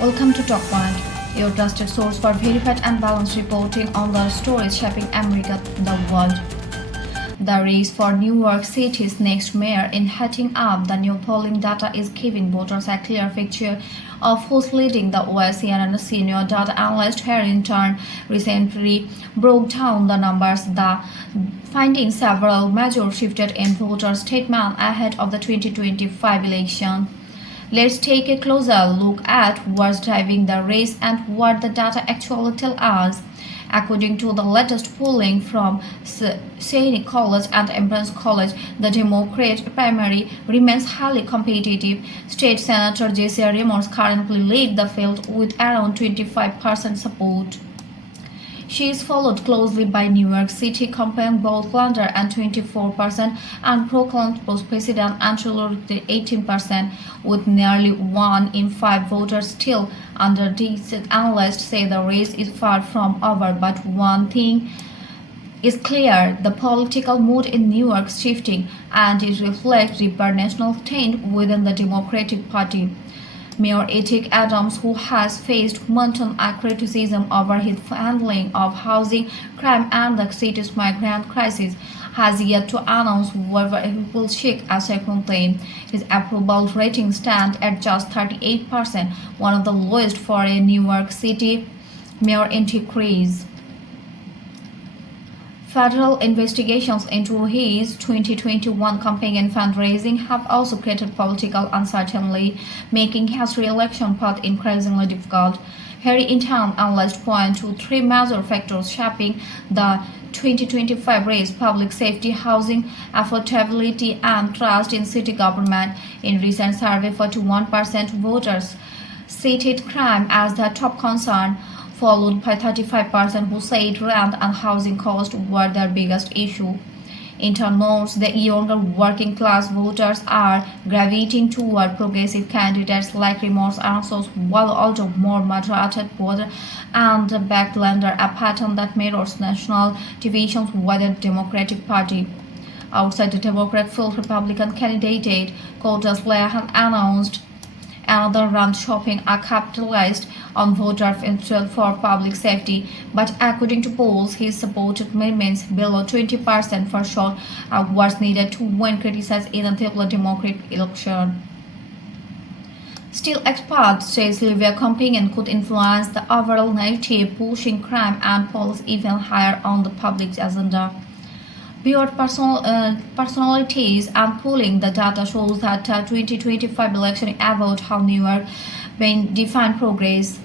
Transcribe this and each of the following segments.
Welcome to Talkpoint, your trusted source for verified and balanced reporting on the stories shaping America, the world. The race for New York City's next mayor in heating up the new polling data is giving voters a clear picture of who's leading the way. Siena senior data analyst Harry Enten recently broke down the numbers. The findings several major shifted in voter statement ahead of the 2025 election. Let's take a closer look at what's driving the race and what the data actually tell us. According to the latest polling from Siena College and Emerson College, the Democrat primary remains highly competitive. State Senator Ramos currently lead the field with around 25% support. She is followed closely by New York City campaign Bold Glander at 24% and Brooklyn President Angelo at 18%, with nearly 1 in 5 voters still under these. Analysts say the race is far from over, but one thing is clear: the political mood in New York is shifting, and it reflects deeper national change within the Democratic Party. Mayor Eric Adams, who has faced mounting criticism over his handling of housing, crime and the city's migrant crisis, has yet to announce whether he will seek a second term. His approval rating stands at just 38%, one of the lowest for a New York City mayor in decrease. Federal investigations into his 2021 campaign and fundraising have also created political uncertainty, making his re-election path increasingly difficult. Harry Enten analysts point to 3 major factors shaping the 2025 race: public safety, housing affordability, and trust in city government. In recent survey, 41% voters cited crime as the top concern, followed by 35% who said rent and housing costs were their biggest issue. Enten notes the younger working class voters are gravitating toward progressive candidates like Ramos NYC, while older, more moderated voters and backlander, a pattern that mirrors national divisions within the Democratic Party. Outside the Democrat field, Republican candidate Sliwa has announced another run shopping are capitalized on voter interest for public safety, but according to polls, his support remains below 20% for sure, what's needed to win criticized in a Democratic election. Still, experts say Sliwa's campaign could influence the overall narrative, pushing crime and polls even higher on the public agenda. Beyond personalities and polling, the data shows that the 2025 election is about how New York been define progress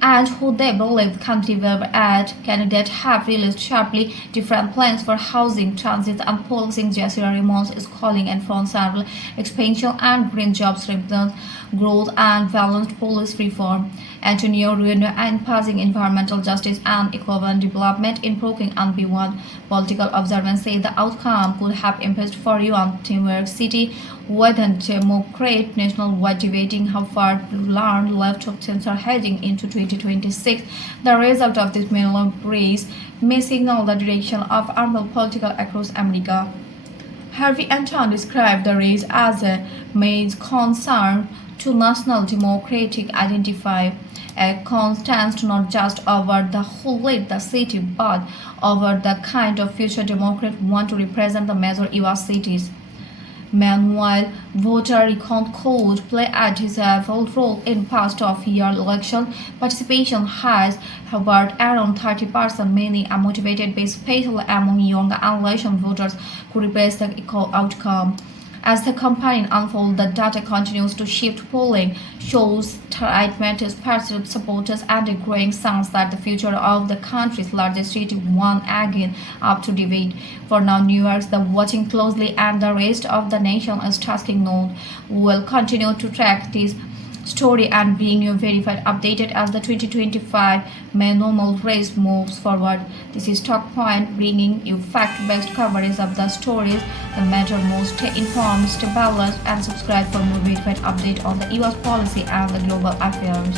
and who they believe can deliver at. Candidates have released sharply different plans for housing, transit, and policing. Jesse Ramos is calling and frontal expansion and green jobs growth and balanced police reform. Antonio Reynoso and passing environmental justice and equitable development in Brooklyn and beyond. Political observers say the outcome could have impacted for you on New York City, with a Democrat nationwide debating how far learned left options are heading into 2026. The result of this mayoral race may signal the direction of armed political across America. Harry Enten described the race as a main concern to national democratic identity, a contest not just over the who lead the city, but over the kind of future Democrats want to represent the major U.S. cities. Meanwhile, voter recount could play a decisive role in past of-year election. Participation has hovered around 30%, many are motivated by especially among younger election voters who represent the equal outcome. As the campaign unfolds, the data continues to shift. Polling shows tight matches, passive supporters, and a growing sense that the future of the country's largest city won again up to debate. For now, New York's the watching closely, and the rest of the nation is tasking note. We will continue to track this story and bring you verified updated as the 2025 mayoral race moves forward. This is Talkpoint, bringing you fact-based coverage of the stories that matter most. Stay informed, stay balanced, and subscribe for more verified update on the US policy and the global affairs.